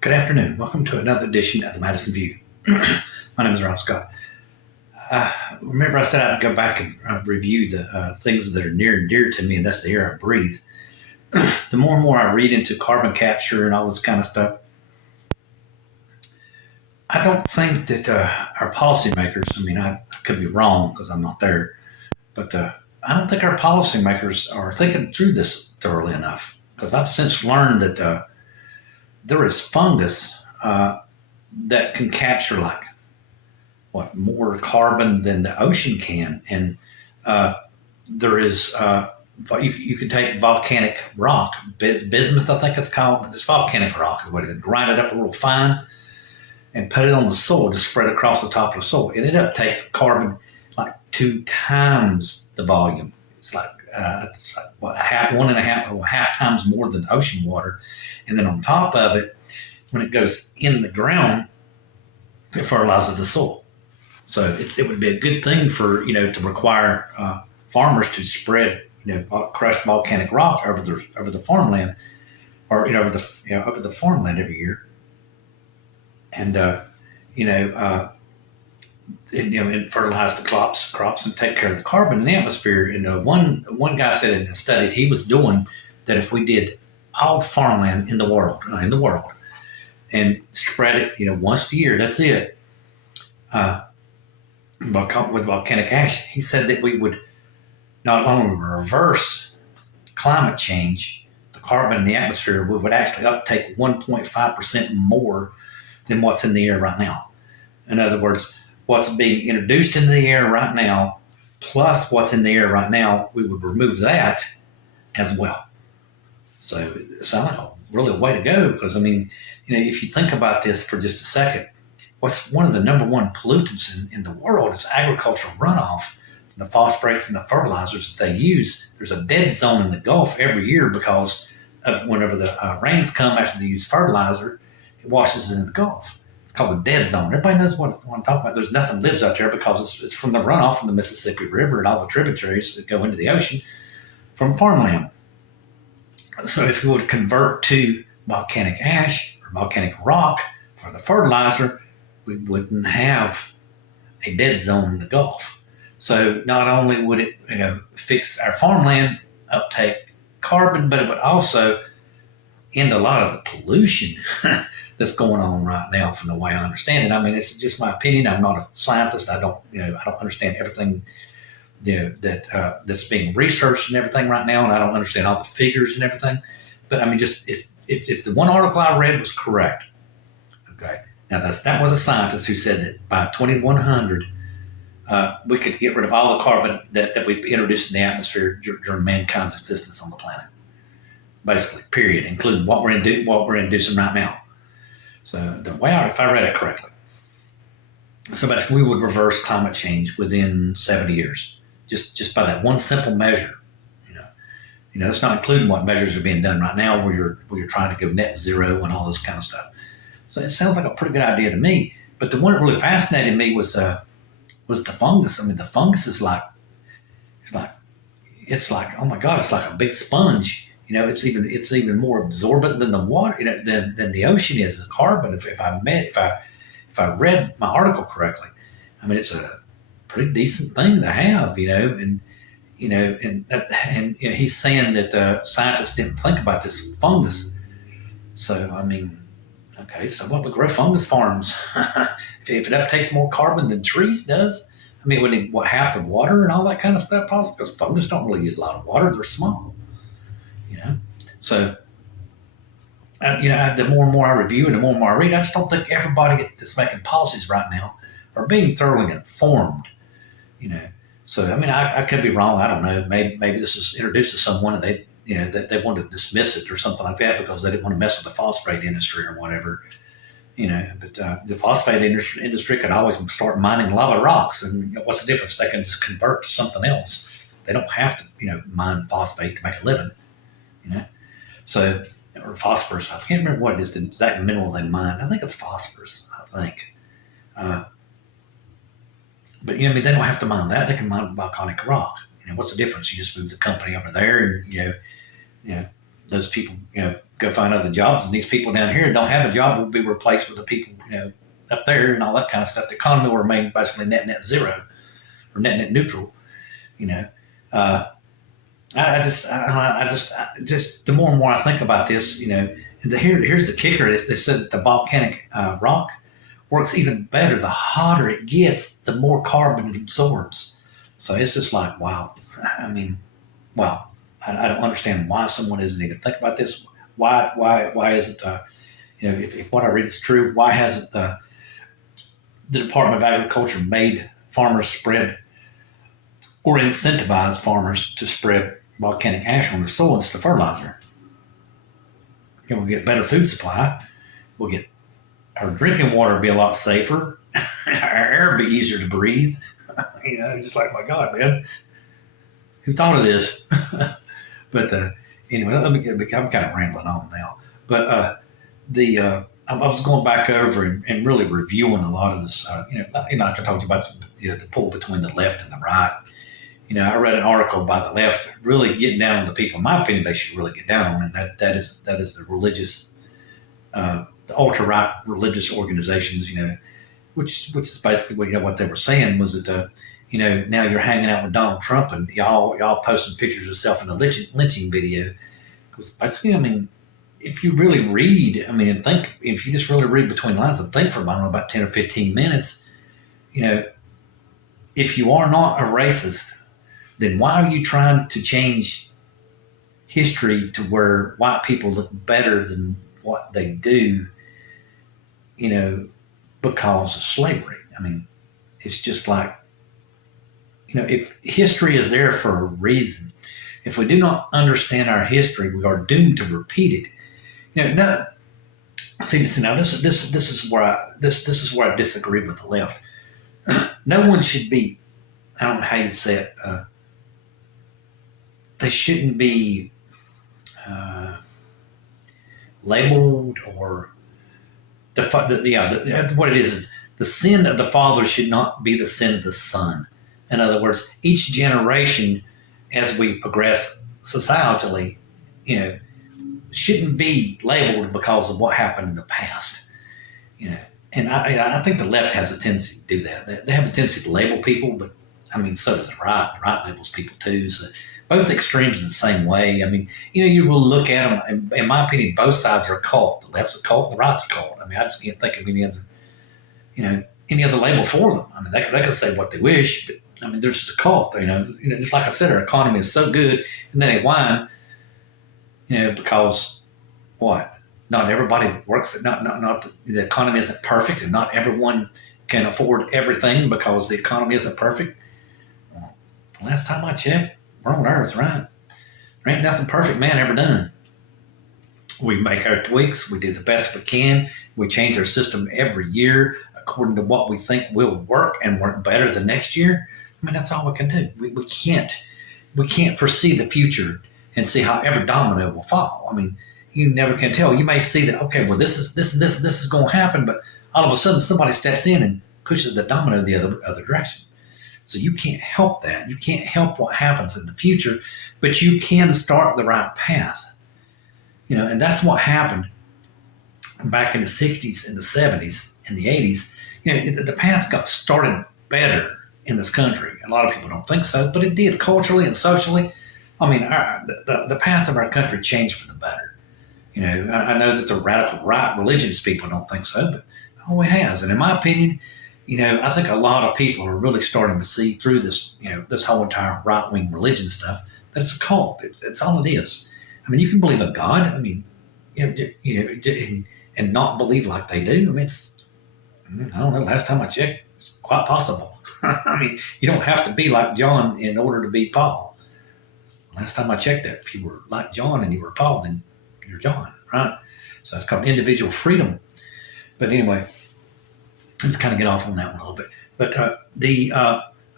Good afternoon. Welcome to another edition of the Madison View. My name is Ron Scott. Remember, I said I'd go back and review the things that are near and dear to me, and that's the air I breathe. The more and more I read into carbon capture and all this kind of stuff, I don't think that our policymakers, I could be wrong because I'm not there, but I don't think our policymakers are thinking through this thoroughly enough, because I've since learned that there is fungus that can capture more carbon than the ocean can, and there is you could take volcanic rock, bismuth, I think it's called. It's volcanic rock is what it is. Grind it up real fine and put it on the soil, just spread across the top of the soil, and it takes carbon like 2 times the volume. It's like half times more than ocean water. And then on top of it, when it goes in the ground, it fertilizes the soil. So it would be a good thing for, to require farmers to spread, crushed volcanic rock over the farmland, or over the farmland every year, and and fertilize the crops and take care of the carbon in the atmosphere. And one guy said in a study he was doing that if we did all farmland in the world, and spread it, once a year, that's it, with volcanic ash, he said that we would not only reverse climate change, the carbon in the atmosphere, we would actually uptake 1.5% more than what's in the air right now. In other words, what's being introduced into the air right now, plus what's in the air right now, we would remove that as well. So it sounds like a way to go, because, if you think about this for just a second, what's one of the number one pollutants in the world is agricultural runoff, the phosphates and the fertilizers that they use. There's a dead zone in the Gulf every year because of whenever the rains come after they use fertilizer, it washes into the Gulf. It's called a dead zone. Everybody knows what I'm talking about. There's nothing lives out there because it's from the runoff from the Mississippi River and all the tributaries that go into the ocean from farmland. So if you would convert to volcanic ash or volcanic rock for the fertilizer, we wouldn't have a dead zone in the Gulf. So not only would it, fix our farmland, uptake carbon, but it would also end a lot of the pollution that's going on right now, from the way I understand it. It's just my opinion. I'm not a scientist. I don't understand everything, that's being researched and everything right now, and I don't understand all the figures and everything. But if the one article I read was correct, okay. Now that was a scientist who said that by 2100, we could get rid of all the carbon that we introduced in the atmosphere during mankind's existence on the planet, basically, period, including what we're inducing right now. So if I read it correctly, so basically we would reverse climate change within 70 years, just by that one simple measure. That's not including what measures are being done right now, where you're trying to go net zero and all this kind of stuff. So it sounds like a pretty good idea to me. But the one that really fascinated me was the fungus. The fungus is like, oh my God, it's like a big sponge. It's even more absorbent than the water, than the ocean is. The carbon. If I read my article correctly, it's a pretty decent thing to have. And he's saying that scientists didn't think about this fungus. So okay, so what would grow fungus farms? if it uptakes more carbon than trees does, would it half the water and all that kind of stuff possible? Because fungus don't really use a lot of water; they're small. So, the more and more I review and the more and more I read, I just don't think everybody that's making policies right now are being thoroughly informed. So I could be wrong. I don't know. Maybe this was introduced to someone and they wanted to dismiss it or something like that because they didn't want to mess with the phosphate industry or whatever. But the phosphate industry could always start mining lava rocks, and what's the difference? They can just convert to something else. They don't have to, mine phosphate to make a living. So, or phosphorus. I can't remember what it is, the exact mineral they mine. I think it's phosphorus. I think. But they don't have to mine that. They can mine volcanic rock. What's the difference? You just move the company over there, and those people, go find other jobs, and these people down here don't have a job will be replaced with the people, up there and all that kind of stuff. The economy will remain basically net zero or net neutral. I just the more and more I think about this, here's the kicker: is they said that the volcanic rock works even better. The hotter it gets, the more carbon it absorbs. So it's just like, wow. I mean, wow. I don't understand why someone isn't even think about this. Why isn't if what I read is true, why hasn't the Department of Agriculture made farmers spread or incentivize farmers to spread volcanic ash on their soil instead of fertilizer? We'll get better food supply. We'll get our drinking water will be a lot safer. Our air will be easier to breathe. Just like, my God, man, who thought of this? But anyway, I'm kind of rambling on now. But I was going back over and really reviewing a lot of this. Like I told you about the pull between the left and the right. I read an article by the left really getting down on the people. In my opinion, they should really get down on, and that is the religious, the ultra right religious organizations. Which is basically what they were saying was that now you're hanging out with Donald Trump and y'all posting pictures of yourself in a lynching video. Because basically, if you really read, and think, if you just really read between the lines and think for about 10 or 15 minutes, if you are not a racist, then why are you trying to change history to where white people look better than what they do, because of slavery? It's just like, if history is there for a reason, if we do not understand our history, we are doomed to repeat it. No. See, now this is where I disagree with the left. No one should be, I don't know how you say it, they shouldn't be labeled or what it is the sin of the father should not be the sin of the son. In other words, each generation, as we progress societally, shouldn't be labeled because of what happened in the past. And I think the left has a tendency to do that. They have a tendency to label people, but so does the right. The right labels people too. So both extremes in the same way. You will look at them. In my opinion, both sides are a cult. The left's a cult, the right's a cult. I just can't think of any other label for them. They can say what they wish, but they're just a cult. Just like I said, our economy is so good, and then they whine. Because what? Not everybody works. Not the economy isn't perfect, and not everyone can afford everything because the economy isn't perfect. Well, the last time I checked, we're on Earth, right? There ain't nothing perfect man ever done. We make our tweaks. We do the best we can. We change our system every year according to what we think will work and work better the next year. That's all we can do. We can't foresee the future and see how every domino will fall. You never can tell. You may see that, okay, well, this is going to happen, but all of a sudden somebody steps in and pushes the domino the other direction. So you can't help that. You can't help what happens in the future, but you can start the right path. And that's what happened back in the 60s and the 70s and the 80s. The path got started better in this country. A lot of people don't think so, but it did culturally and socially. The path of our country changed for the better. I know that the radical right religious people don't think so, but it has. And in my opinion, I think a lot of people are really starting to see through this, this whole entire right-wing religion stuff, that it's a cult. It's all it is. You can believe in God. And not believe like they do. I don't know. Last time I checked, it's quite possible. You don't have to be like John in order to be Paul. Last time I checked that, if you were like John and you were Paul, then you're John, right? So it's called individual freedom. But anyway, let's kind of get off on that one a little bit. But I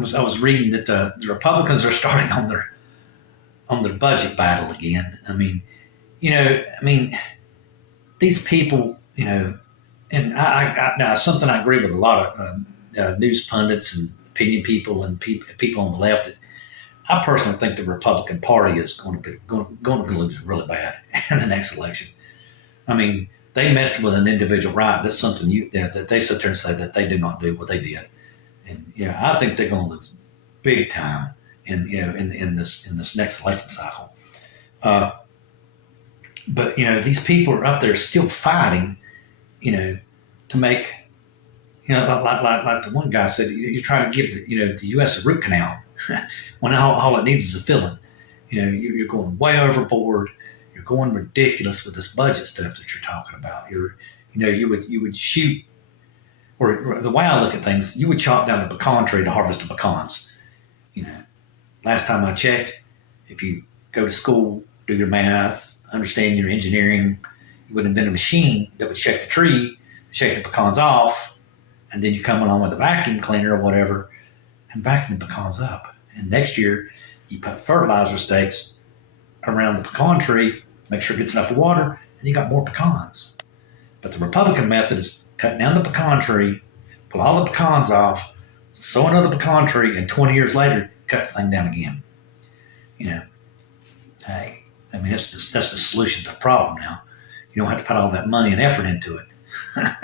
was reading that the Republicans are starting on their budget battle again. These people, and now something I agree with a lot of news pundits and opinion people and people on the left. I personally think the Republican Party is going to lose really bad in the next election. I mean, they mess with an individual right. That's something that they sit there and say that they do not do what they did. And I think they're going to lose big time in this next election cycle. But these people are up there still fighting, to make, like the one guy said, you're trying to give the U.S. a root canal when all it needs is a filling. You're going way overboard. You're going ridiculous with this budget stuff that you're talking about. You would shoot, or the way I look at things, you would chop down the pecan tree to harvest the pecans. Last time I checked, if you go to school, do your math, understand your engineering, you would invent a machine that would shake the tree, shake the pecans off, and then you come along with a vacuum cleaner or whatever and vacuum the pecans up. And next year, you put fertilizer stakes around the pecan tree, make sure it gets enough water, and you got more pecans. But the Republican method is cut down the pecan tree, pull all the pecans off, sow another pecan tree, and 20 years later, cut the thing down again. Hey, I mean, that's the solution to the problem now. You don't have to put all that money and effort into it. But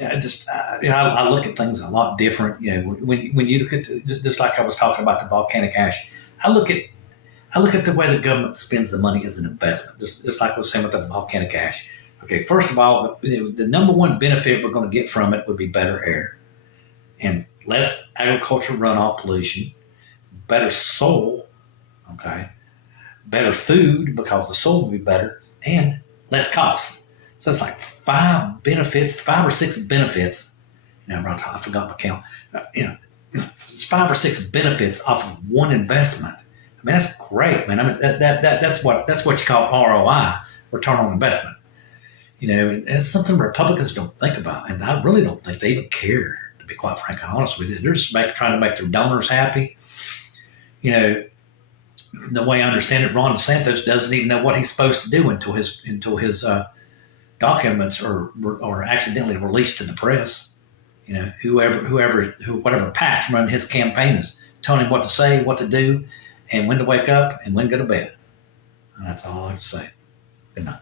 I look at things a lot different. When you look at just like I was talking about the volcanic ash, I look at the way the government spends the money as an investment, just like I was saying with the volcanic ash. Okay, first of all, the number one benefit we're going to get from it would be better air and less agricultural runoff pollution, better soil, okay, better food because the soil will be better, and less cost. So it's like 5 or 6 benefits. I forgot my count. It's 5 or 6 benefits off of one investment. I mean, that's great, man. I mean, that's what you call ROI, return on investment. And it's something Republicans don't think about, and I really don't think they even care, to be quite frank and honest with you. They're just trying to make their donors happy. The way I understand it, Ron DeSantis doesn't even know what he's supposed to do until his documents are accidentally released to the press. Whatever patch running his campaign is telling him what to say, what to do, and when to wake up and when to go to bed. And that's all I have to say. Good night.